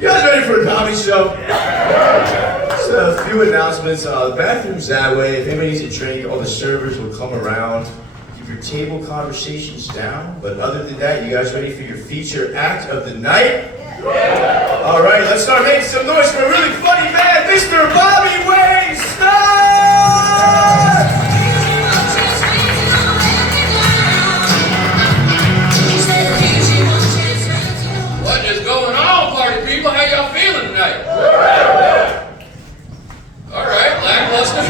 You guys ready for a comedy show? Just a few announcements. The bathroom's that way. If anybody needs a drink, all the servers will come around. Keep your table conversations down. But other than that, you guys ready for your feature act of the night? Yeah. All right, let's start making some noise for a really funny man, Mr. Bobby Wayne Stein! What is going on, party people? How y'all feeling tonight? All right, lackluster.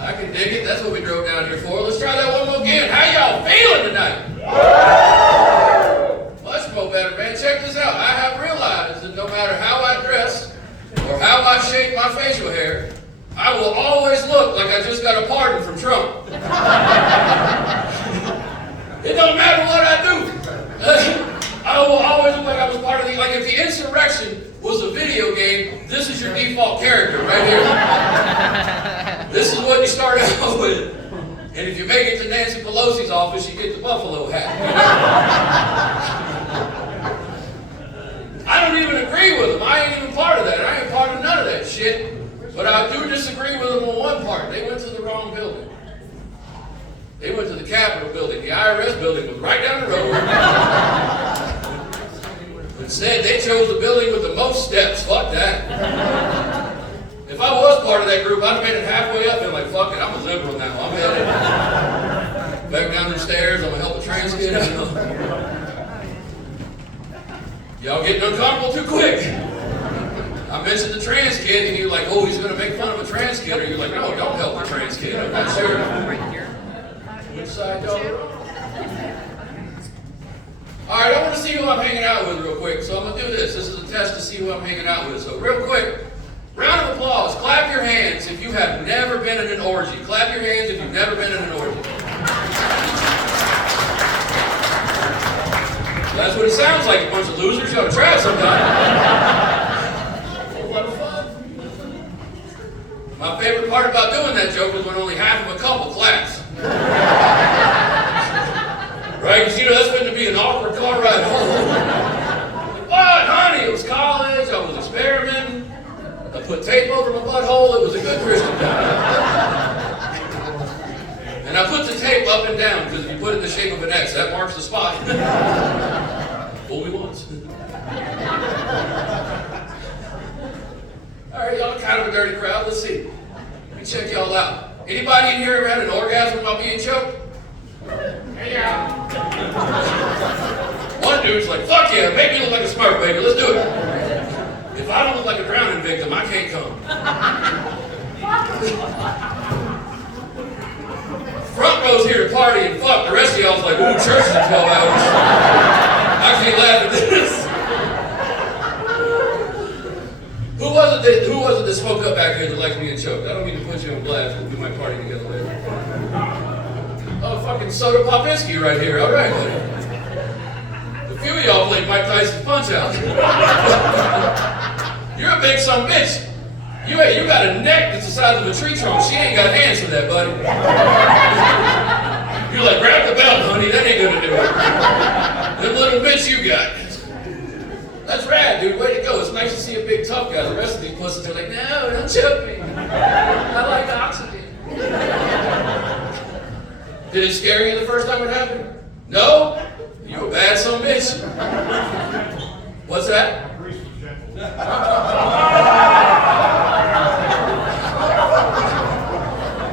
I can dig it. That's what we drove down here for. Let's try that one more again. How y'all feeling tonight? Much more better, man. Check this out. I have realized that no matter how I dress or how I shape my facial hair, I will always look like I just got a pardon from Trump. It don't matter what I do. I will always look like I was part of the, like if the insurrection was a video game, this is your default character right here. This is what you start out with. And if you make it to Nancy Pelosi's office, you get the buffalo hat. I don't even agree with them. I ain't even part of that. I ain't part of none of that shit. But I do disagree with them on one part. They went to the wrong building. They went to the Capitol building. The IRS building was right down the road. Instead, they chose the building with the most steps. Fuck that. If I was part of that group, I'd have made it halfway up and like, fuck it, I'm a liberal now. I'm headed back down the stairs. I'm going to help a trans kid out. Y'all getting uncomfortable too quick. I mentioned the trans kid, and you're like, oh, he's going to make fun of a trans kid. Or you're like, no, don't help a trans kid. I'm not sure. Which side y'all are on? All right, I want to see who I'm hanging out with real quick, so I'm going to do this. This is a test to see who I'm hanging out with. So real quick, round of applause. Clap your hands if you have never been in an orgy. Clap your hands if you've never been in an orgy. That's what it sounds like, a bunch of losers. You ought to try it sometime. A lot of fun. My favorite part about doing that joke was when only half of a couple claps. Right? Because, you know, that's going to be an awkward car ride home. Like, what, honey? It was college. I was experimenting. I put tape over my butthole. It was a good Christian time. And I put the tape up and down because if you put it in the shape of an X, that marks the spot. Fool me once. All right, y'all kind of a dirty crowd. Let's see. Let me check y'all out. Anybody in here ever had an orgasm while being choked? Yeah. One dude's like, fuck yeah, make me look like a smurf, baby, let's do it. If I don't look like a drowning victim, I can't come. Front row's here to party and fuck, the rest of y'all's like, ooh, church in 12 hours. I can't laugh at this. Who was it that spoke up back here that likes being choked? I don't mean to put you on blast, we'll do my party together later. Oh, fucking Soda Popinski right here. All right, buddy. A few of y'all played Mike Tyson's Punch-Out. You're a big son of a bitch. You got a neck that's the size of a tree trunk. She ain't got hands for that, buddy. You're like, grab the belt, honey. That ain't gonna do it. Them little bitch you got. That's rad, dude. Way to go. It's nice to see a big tough guy. The rest of these pussies are like, no, don't choke me. I like oxygen. Did it scare you the first time it happened? No? You a bad son of a bitch. What's that? I'm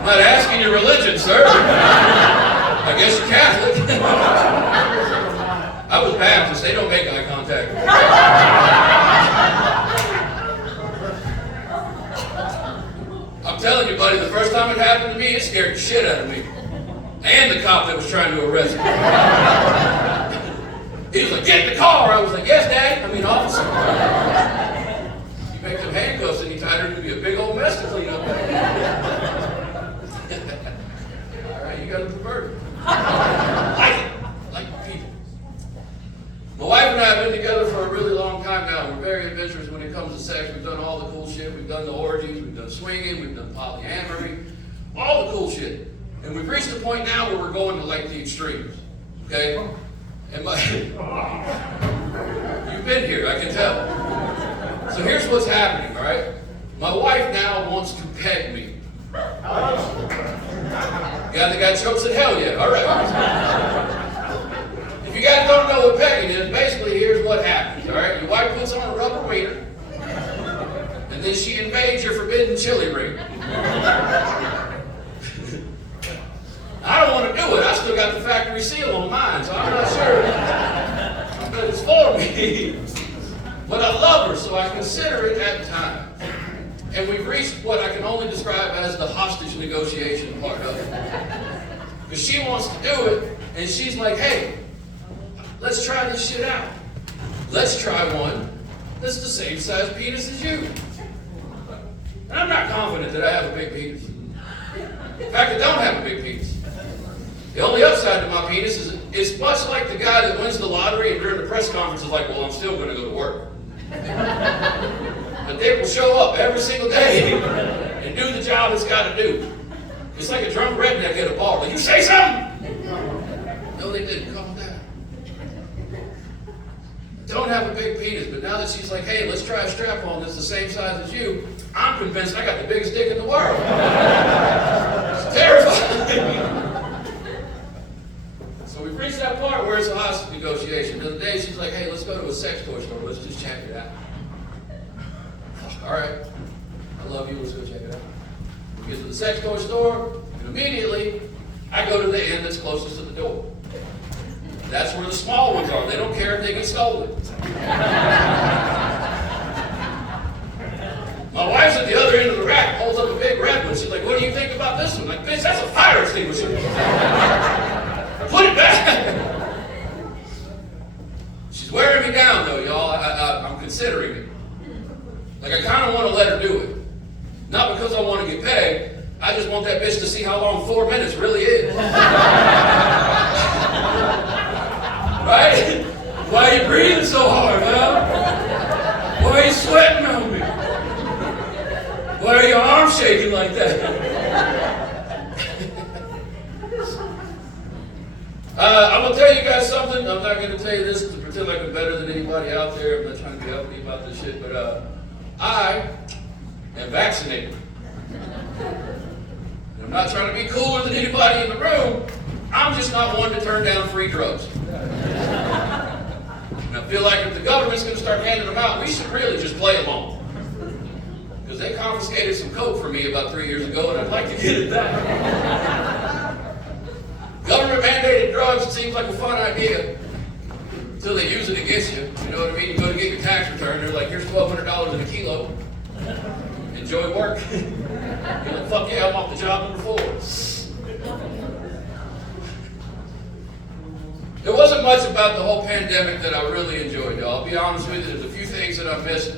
not asking your religion, sir. I guess you're Catholic. I was Baptist. They don't make eye contact. I'm telling you, buddy, the first time it happened to me, it scared the shit out of me. And the cop that was trying to arrest me. He was like, get in the car. I was like, yes, Dad. I mean, officer. You make them handcuffs any tighter, it'd be a big old mess to clean up. All right, you got it perverted. Like it. Like people. My wife and I have been together for a really long time now. We're very adventurous when it comes to sex. We've done all the cool shit. We've done the orgies. We've done swinging. We've done polyamory. All the cool shit. And we've reached a point now where we're going to like the extremes. Okay? And you've been here, I can tell. So here's what's happening, all right? My wife now wants to peg me. Guy that got chokes at hell yet, all right. If you guys don't know what pegging is, basically here's what happens, all right? Your wife puts on a rubber wiener, and then she invades your forbidden chili ring. I don't want to do it. I still got the factory seal on mine, so I'm not sure that it's for me. But I love her, so I consider it at times. And we've reached what I can only describe as the hostage negotiation part of it. Because she wants to do it, and she's like, hey, let's try this shit out. Let's try one that's the same size penis as you. And I'm not confident that I have a big penis. In fact, I don't have a big penis. The only upside to my penis is it's much like the guy that wins the lottery and during the press conference is like, well, I'm still going to go to work. But they will show up every single day and do the job it's got to do. It's like a drunk redneck at a bar. Did you say something? No, they didn't. Calm down. Don't have a big penis, but now that she's like, hey, let's try a strap-on that's the same size as you, I'm convinced I got the biggest dick in the world. It's terrifying. So we've reached that part where it's a hostage negotiation. The other day she's like, hey, let's go to a sex toy store. Let's just check it out. All right. I love you. Let's go check it out. We get to the sex toy store, and immediately I go to the end that's closest to the door. That's where the small ones are. They don't care if they get stolen. My wife's at the other end of the rack, holds up a big red one. She's like, what do you think about this one? I'm like, bitch, that's a fire extinguisher. Put it back. She's wearing me down, though, y'all. I'm considering it. Like, I kind of want to let her do it. Not because I want to get pegged. I just want that bitch to see how long 4 minutes really is. Right? Why are you breathing so hard, huh? Why are you sweating on me? Why are your arms shaking like that? I'm going to tell you guys something. I'm not going to tell you this to pretend like I'm better than anybody out there. I'm not trying to be uppity about this shit, but I am vaccinated. And I'm not trying to be cooler than anybody in the room. I'm just not one to turn down free drugs. And I feel like if the government's going to start handing them out, we should really just play along. Because they confiscated some coke from me about 3 years ago, and I'd like to get it back. Government-mandated drugs, it seems like a fun idea until they use it against you. You know what I mean? You go to get your tax return, they're like, here's $1,200 in a kilo. Enjoy work. You're like, fuck yeah, I'm off the job number 4. There wasn't much about the whole pandemic that I really enjoyed, y'all. I'll be honest with you, there's a few things that I missed.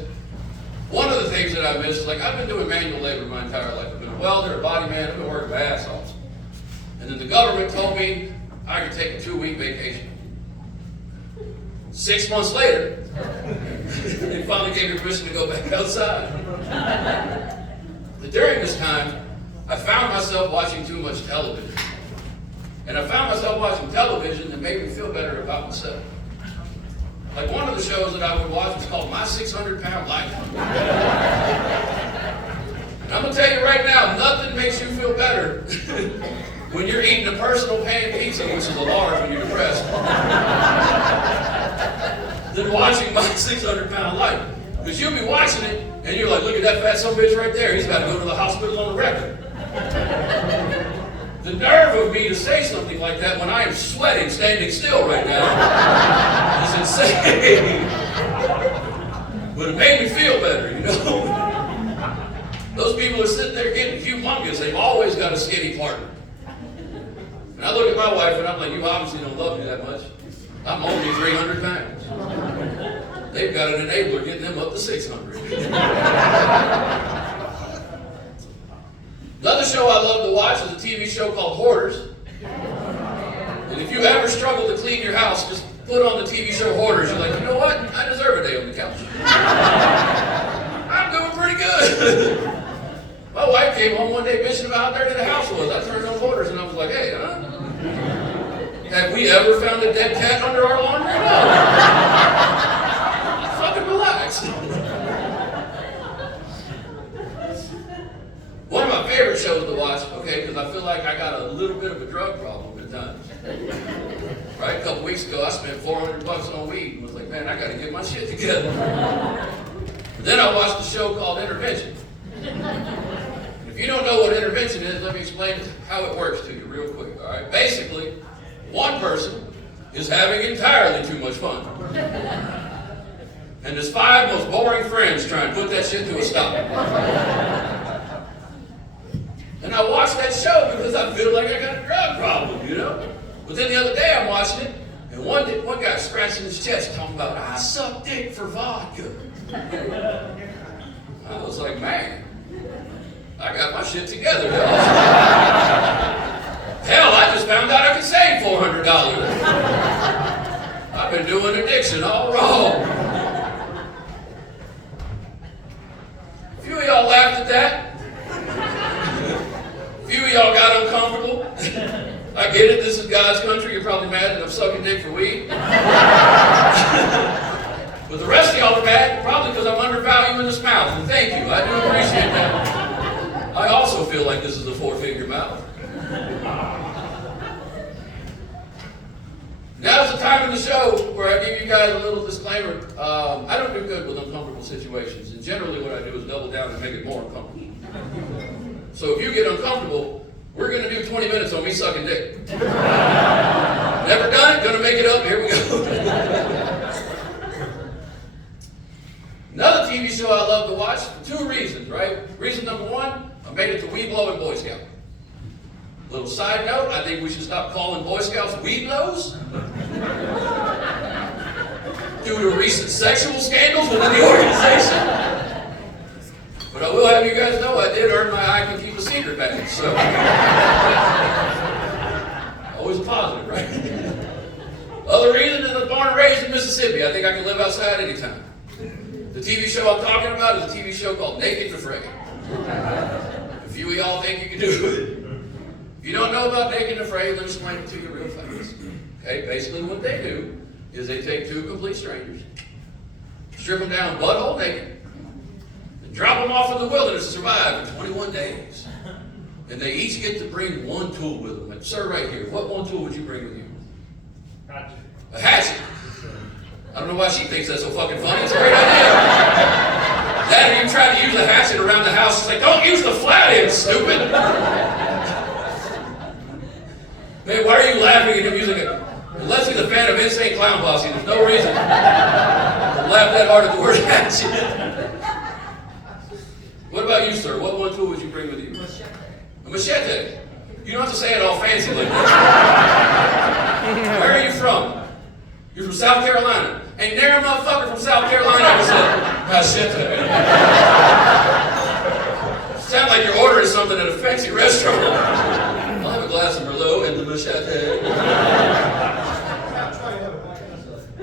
One of the things that I missed is, like, I've been doing manual labor my entire life. I've been a welder, a body man, I've been working my ass off. And then the government told me I could take a 2-week vacation. 6 months later, they finally gave me permission to go back outside. But during this time, I found myself watching too much television. And I found myself watching television that made me feel better about myself. Like, one of the shows that I would watch was called My 600-Pound Life. And I'm going to tell you right now, nothing makes you feel better when you're eating a personal pan pizza, which is a large when you're depressed, than watching My 600-Pound Life. Because you'll be watching it, and you're like, look at that fat son of a bitch right there. He's got to go to the hospital on the record. The nerve of me to say something like that when I am sweating, standing still right now, is insane. But it made me feel better, you know? Those people are sitting there getting humongous. They've always got a skinny partner. And I look at my wife and I'm like, you obviously don't love me that much. I'm only 300 pounds. They've got an enabler getting them up to 600. Another show I love to watch is a TV show called Hoarders. And if you ever struggle to clean your house, just put on the TV show Hoarders. You're like, you know what? I deserve a day on the couch. I'm doing pretty good. My wife came home one day bitching about how dirty the house was. I turned on Hoarders and I was like, hey, huh? Have we ever found a dead cat under our laundry? No. Fucking relax. I gotta get my shit together. Then I watched a show called Intervention. If you don't know what intervention is, let me explain how it works to you real quick, all right? Basically, one person is having entirely too much fun. And his 5 most boring friends try and put that shit to a stop. And I watched that show because I feel like I got a drug problem, you know? But then the other day I'm watching it, and one guy scratching his chest talking about, I suck dick for vodka. I was like, man, I got my shit together, y'all. Hell, I just found out I could save $400. I've been doing addiction all wrong. A few of y'all laughed at that. A few of y'all got uncomfortable. I get it, this is God's country. You're probably mad that I'm sucking dick for weed. But the rest of y'all are mad probably because I'm undervaluing this mouth. And thank you, I do appreciate that. I also feel like this is a 4-figure mouth. Now's the time in the show where I give you guys a little disclaimer. I don't do good with uncomfortable situations, and generally what I do is double down and make it more uncomfortable. So if you get uncomfortable, we're going to do 20 minutes on me sucking dick. Never done it, going to make it up, here we go. Another TV show I love to watch for 2 reasons, right? Reason number 1, I made it to Weed Blow and Boy Scout. Little side note, I think we should stop calling Boy Scouts weed blows due to recent sexual scandals within the organization. But I will have you guys know I did earn my I Can Keep a Secret badge, so always a positive, right? Other reason is I was born and raised in Mississippi. I think I can live outside anytime. The TV show I'm talking about is a TV show called Naked and Afraid. A few of y'all think you can do it. If you don't know about Naked and Afraid, let me explain it to you real fast. Okay, basically what they do is they take 2 complete strangers, strip them down butthole naked, and drop them off in the wilderness to survive for 21 days. And they each get to bring 1 tool with them. Like, sir, right here, what 1 tool would you bring with you? Hatchet. A hatchet. I don't know why she thinks that's so fucking funny. It's a great idea. That or you try to use a hatchet around the house, she's like, don't use the flat end, stupid. Man, why are you laughing at him using it? Unless he's a fan of Insane Clown Posse, there's no reason to laugh that hard at the word hatchet. What about you, sir? What 1 tool would you bring with you? Machete. A machete. You don't have to say it all fancy like that. Where are you from? You're from South Carolina. Ain't there a motherfucker from South Carolina ever said, machete. Sound like you're ordering something at a fancy restaurant. I'll have a glass of Merlot and the machete.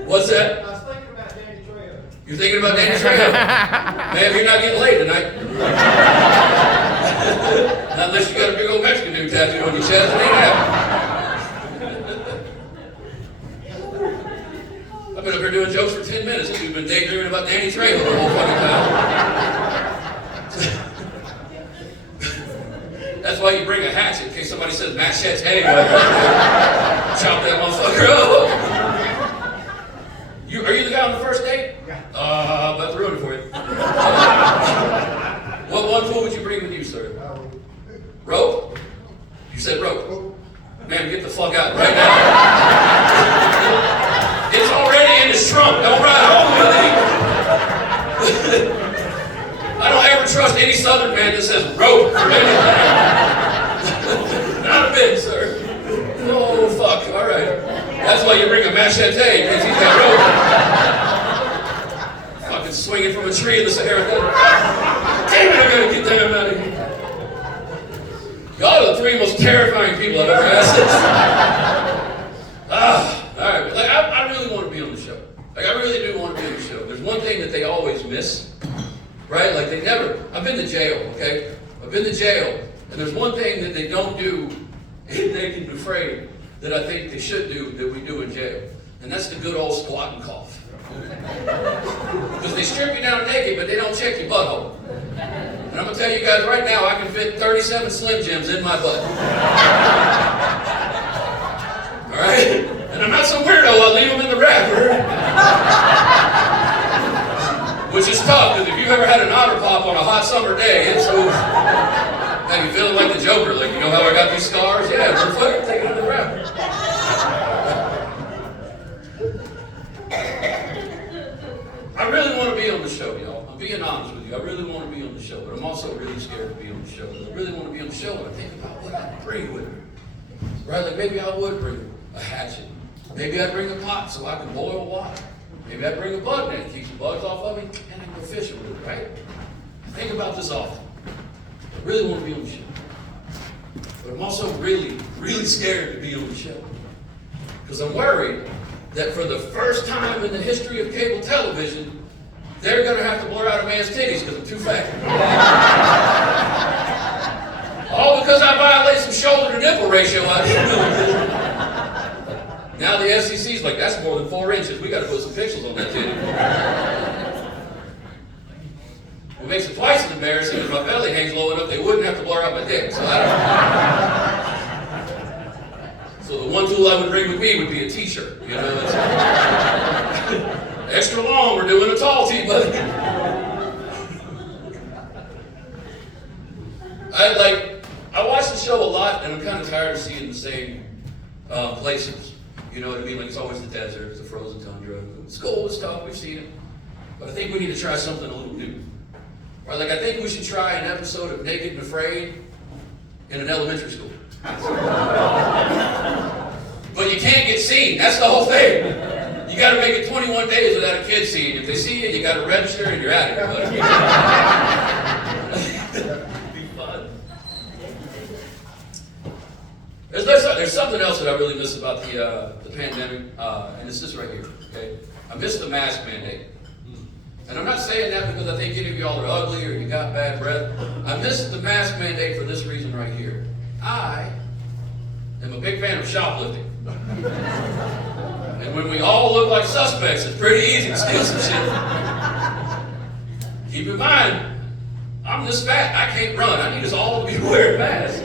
What's that? I was thinking about Danny Trejo. You're thinking about Danny Trejo? Man, you're not getting laid tonight. Not unless you got a big old Mexican dude tattooed on your chest. It ain't happening. I've been up here doing jokes for 10 minutes. You've been daydreaming about Danny Trejo the whole fucking time. That's why you bring a hatchet in case somebody says machete. Chop that motherfucker up. Are you the guy on the first date? Yeah. About to ruin it for you. What 1 tool would you bring with you, sir? Rope? You said rope. Man, get the fuck out right now. It's already in his trunk. Don't ride home with it. I don't ever trust any Southern man that says rope for anything. Not a bit, sir. Oh, fuck. All right. That's why you bring a machete, because he's got rope. Fucking swinging from a tree in the Sahara Desert. Damn it, I gotta get them out of here. Y'all are the 3 most terrifying people I've ever asked. All right. Like, I really want to be on the show. Like, I really do want to be on the show. There's one thing that they always miss, right? Like, they never. I've been to jail, okay? I've been to jail, and there's one thing that they don't do in Naked and Afraid that I think they should do that we do in jail, and that's the good old squat and cough. Because they strip you down naked, but they don't check your butthole. And I'm going to tell you guys right now, I can fit 37 Slim Jims in my butt. All right? And I'm not some weirdo, I'll leave them in the wrapper. tough, because if you've ever had an otter pop on a hot summer day, it's oof. Now you feeling like the Joker, like, you know how I got these scars? Yeah, we're fucking taking it to the rapper. I really want to be on the show, y'all. I'm being honest with you. I really want to be on the show, but I'm also really scared to be on the show. I really want to be on the show, and I think about what I bring with me. Right? Like maybe I would bring a hatchet. Maybe I'd bring a pot so I can boil water. Maybe I'd bring a bug net to keep the bugs off of me, and I can go fishing with it, right? I think about this often. I really want to be on the show. But I'm also really, really scared to be on the show. Because I'm worried that for the first time in the history of cable television, they're going to have to blur out a man's titties because I'm too fat. All because I violate some shoulder to nipple ratio I didn't know. Now the FCC's like, that's more than 4 inches. We got to put some pixels on that titty. What makes it twice as embarrassing is my belly hangs low enough they wouldn't have to blur out my dick. So So the one tool I would bring with me would be a t-shirt. You know, it's extra long, we're doing a tall tee, buddy. I watch the show a lot, and I'm kind of tired of seeing the same places. You know what I mean? Like it's always the desert, it's the frozen tundra. It's cool, it's tough, we've seen it. But I think we need to try something a little new. Right? Like I think we should try an episode of Naked and Afraid in an elementary school. But you can't get seen. That's the whole thing. You got to make it 21 days without a kid seeing you. If they see you, you got to register and you're out of here. Be fun. There's something else that I really miss about the pandemic, and it's this right here. Okay, I miss the mask mandate. And I'm not saying that because I think any of y'all are ugly or you got bad breath. I miss the mask mandate for this reason right here. I am a big fan of shoplifting. And when we all look like suspects, it's pretty easy to steal some shit. Keep in mind, I'm this fat, I can't run. I need us all to be wearing masks.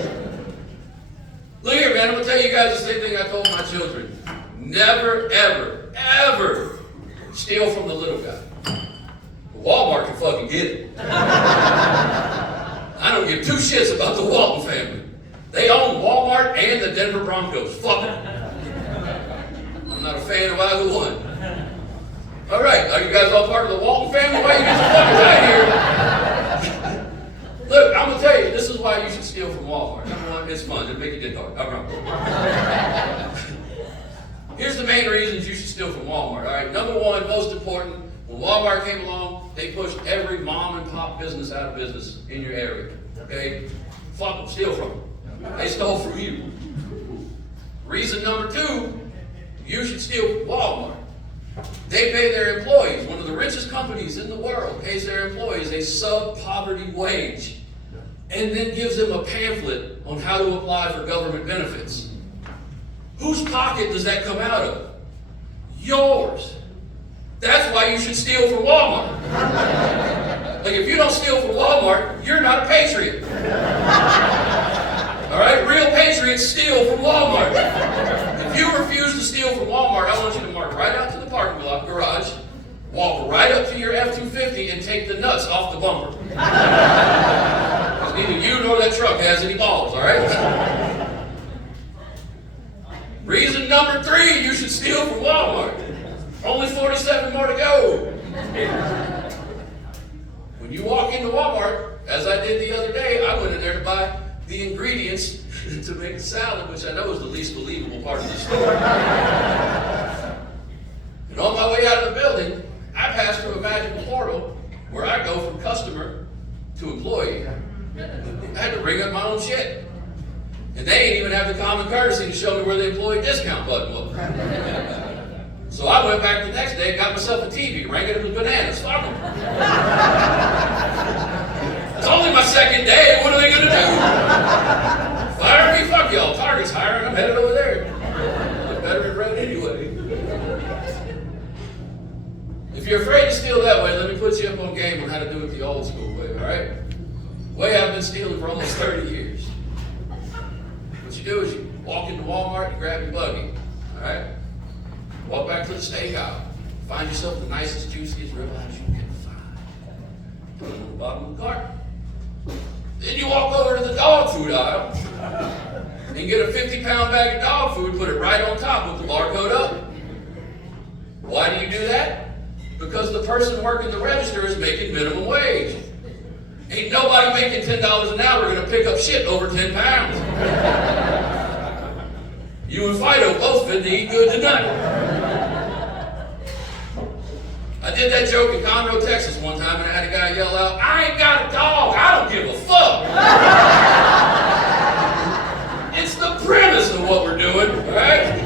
Look here, man, I'm going to tell you guys the same thing I told my children. Never, ever, ever steal from the little guy. Walmart can fucking get it. I don't give 2 shits about the Walton family. They own Walmart and the Denver Broncos. Fuck them. I'm not a fan of either one. All right, are you guys all part of the Walton family? Why you get so fucking tight here? Look, I'm going to tell you, this is why you should steal from Walmart. Number one, it's fun. It'll make you get hard. I promise. Here's the main reasons you should steal from Walmart. All right, number one, most important, when Walmart came along, they pushed every mom and pop business out of business in your area. Okay? Fuck them, steal from them. They stole from you. Reason number 2, you should steal from Walmart. They pay their employees. One of the richest companies in the world pays their employees a sub-poverty wage and then gives them a pamphlet on how to apply for government benefits. Whose pocket does that come out of? Yours. That's why you should steal from Walmart. Like if you don't steal from Walmart, you're not a patriot. All right? Real patriots steal from Walmart. If you refuse to steal from Walmart, I want you to march right out to the parking lot garage, walk right up to your F-250 and take the nuts off the bumper. Because neither you nor that truck has any balls, all right? Reason number 3, you should steal from Walmart. Only 47 more to go. When you walk into Walmart, as I did the other day, I went in there to buy the ingredients to make a salad, which I know is the least believable part of the story. And on my way out of the building, I passed through a magical portal where I go from customer to employee. I had to bring up my own shit. And they didn't even have the common courtesy to show me where the employee discount button was. So I went back the next day and got myself a TV, rang it with bananas. Fuck them. It's only my second day. What are they going to do? Fire me? Fuck y'all. Target's hiring. I'm headed over there. Look better in red anyway. If you're afraid to steal that way, let me put you up on game on how to do it the old school way, all right? The way I've been stealing for almost 30 years. What you do is you walk into Walmart, you grab your buggy, all right? Walk back to the steak aisle. Find yourself the nicest, juiciest ribeye you can find. put them on the bottom of the cart. Then you walk over to the dog food aisle and get a 50-pound bag of dog food, put it right on top with the barcode up. Why do you do that? Because the person working the register is making minimum wage. Ain't nobody making $10 an hour going to pick up shit over 10 pounds. You and Fido both fit to eat good tonight. I did that joke in Conroe, Texas one time, and I had a guy yell out, "I ain't got a dog, I don't give a fuck." It's the premise of what we're doing, all right?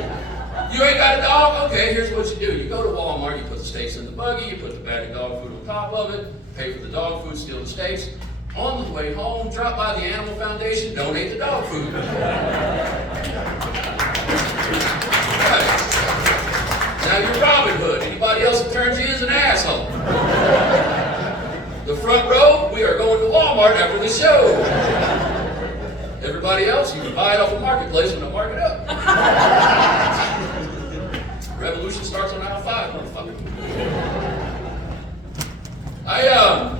You ain't got a dog? Okay, here's what you do. You go to Walmart, you put the steaks in the buggy, you put the bag of dog food on top of it, pay for the dog food, steal the steaks. On the way home, drop by the Animal Foundation, donate the dog food. Right. Now you're Robin Hood. Anybody else that turns you is an asshole. The front row, we are going to Walmart after the show. Everybody else, you can buy it off the marketplace when I mark it up. Revolution starts on aisle 5, motherfucker. I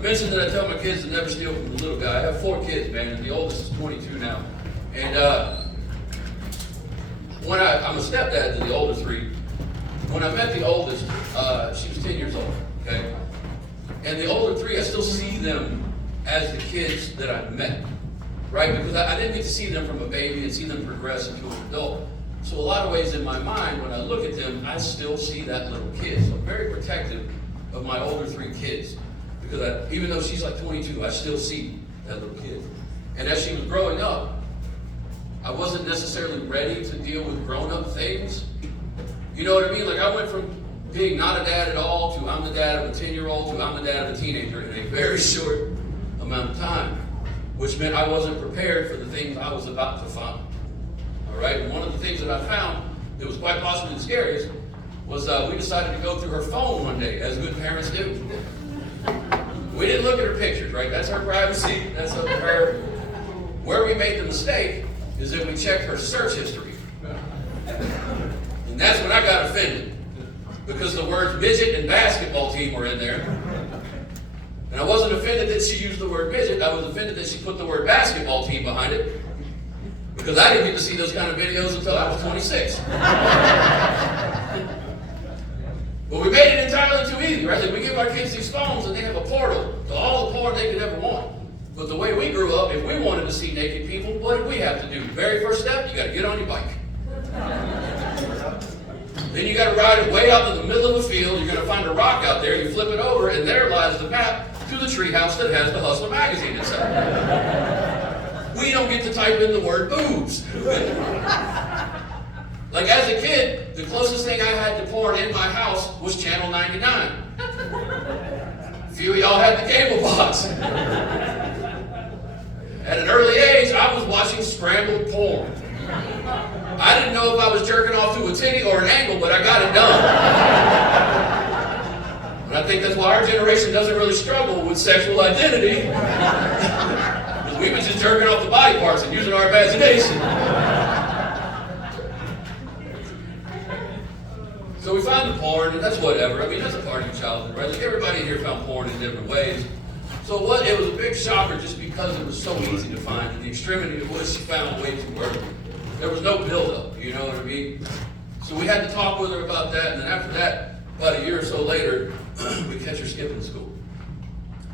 mentioned that I tell my kids to never steal from the little guy. I have 4 kids, man, and the oldest is 22 now. And when I'm a stepdad to the older 3. When I met the oldest, she was 10 years old, okay? And the older 3, I still see them as the kids that I met, right? Because I didn't get to see them from a baby and see them progress into an adult. So a lot of ways in my mind, when I look at them, I still see that little kid. So I'm very protective of my older 3 kids. Because even though she's like 22, I still see that little kid. And as she was growing up, I wasn't necessarily ready to deal with grown-up things. You know what I mean? Like I went from being not a dad at all to I'm the dad of a 10-year-old to I'm the dad of a teenager in a very short amount of time, which meant I wasn't prepared for the things I was about to find. All right? And one of the things that I found that was quite possibly the scariest was we decided to go through her phone one day, as good parents do. We didn't look at her pictures, right? That's her privacy. That's up to her. Where we made the mistake is that we checked her search history. And that's when I got offended. Because the words midget and basketball team were in there. And I wasn't offended that she used the word midget. I was offended that she put the word basketball team behind it. Because I didn't get to see those kind of videos until I was 26. But we made it entirely too easy, right? Like we give our kids these phones and they have a portal to all the porn they could ever want. But the way we grew up, if we wanted to see naked people, what did we have to do? Very first step, you got to get on your bike. Then you got to ride it way out to the middle of a field. You're going to find a rock out there. You flip it over, and there lies the map to the treehouse that has the Hustler magazine inside. We don't get to type in the word boobs. Like as a kid, the closest thing I had to porn in my house was Channel 99. A few of y'all had the cable box. At an early age, I was watching scrambled porn. I didn't know if I was jerking off to a titty or an angle, but I got it done. And I think that's why our generation doesn't really struggle with sexual identity. Because we've been just jerking off the body parts and using our imagination. So we found the porn, and that's whatever. I mean, that's a part of your childhood, right? Like everybody here found porn in different ways. So it was a big shocker just because it was so easy to find, and the extremity of which she found way too early. There was no buildup, you know what I mean? So we had to talk with her about that, and then after that, about a year or so later, we catch her skipping school.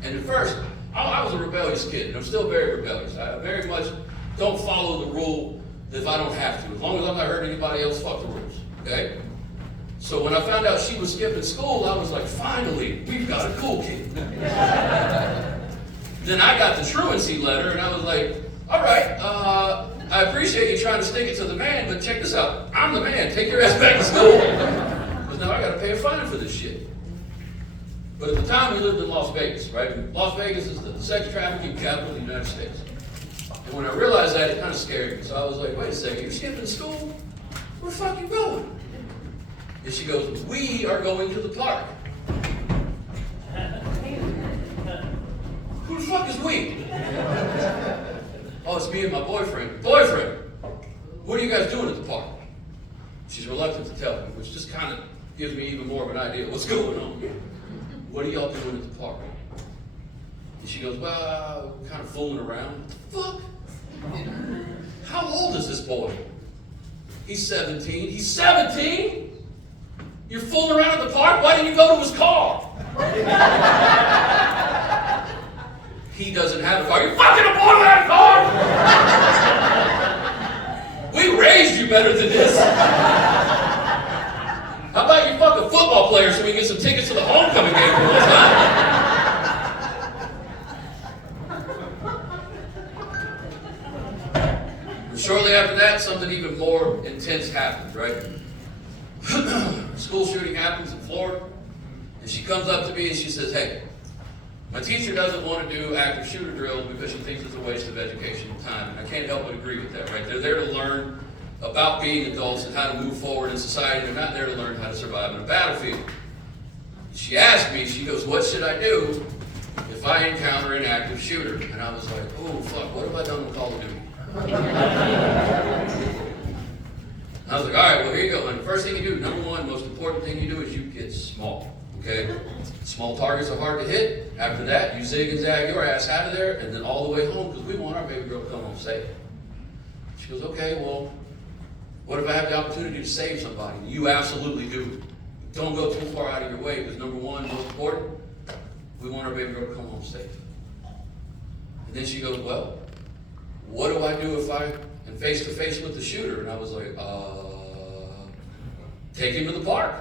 And at first, I was a rebellious kid, and I'm still very rebellious. I very much don't follow the rule if I don't have to. As long as I'm not hurting anybody else, fuck the rules, okay? So when I found out she was skipping school, I was like, finally, we've got a cool kid. Then I got the truancy letter, and I was like, all right, I appreciate you trying to stick it to the man, but check this out. I'm the man. Take your ass back to school. Because now I got to pay a fine for this shit. But at the time, we lived in Las Vegas, right? And Las Vegas is the sex trafficking capital of the United States. And when I realized that, it kind of scared me. So I was like, wait a second, you're skipping school? Where the fuck you going? And she goes, we are going to the park. Who the fuck is we? Oh, it's me and my boyfriend. Boyfriend! What are you guys doing at the park? She's reluctant to tell me, which just kind of gives me even more of an idea of what's going on. what are y'all doing at the park? And she goes, well, kind of fooling around. What the fuck? How old is this boy? He's 17. He's 17? You're fooling around at the park? Why didn't you go to his car? He doesn't have a car. You're fucking a boy without a car? We raised you better than this. How about you fuck a football player so we can get some tickets to the homecoming game for us, huh? Shortly after that, something even more intense happens, right? School shooting happens in Florida, and she comes up to me and she says, hey, my teacher doesn't want to do active shooter drills because she thinks it's a waste of educational time, and I can't help but agree with that, right? They're there to learn about being adults and how to move forward in society. They're not there to learn how to survive in a battlefield. She asked me, she goes, what should I do if I encounter an active shooter? And I was like, oh, fuck, what have I done with Call of Duty? I was like, all right, well, here you go. And the first thing you do, number one, most important thing you do is you get small, okay? Small targets are hard to hit. After that, you zig and zag your ass out of there and then all the way home because we want our baby girl to come home safe. She goes, okay, well, what if I have the opportunity to save somebody? You absolutely do. Don't go too far out of your way because number one, most important, we want our baby girl to come home safe. And then she goes, well, what do I do if I am face to face with the shooter? And I was like, take him to the park.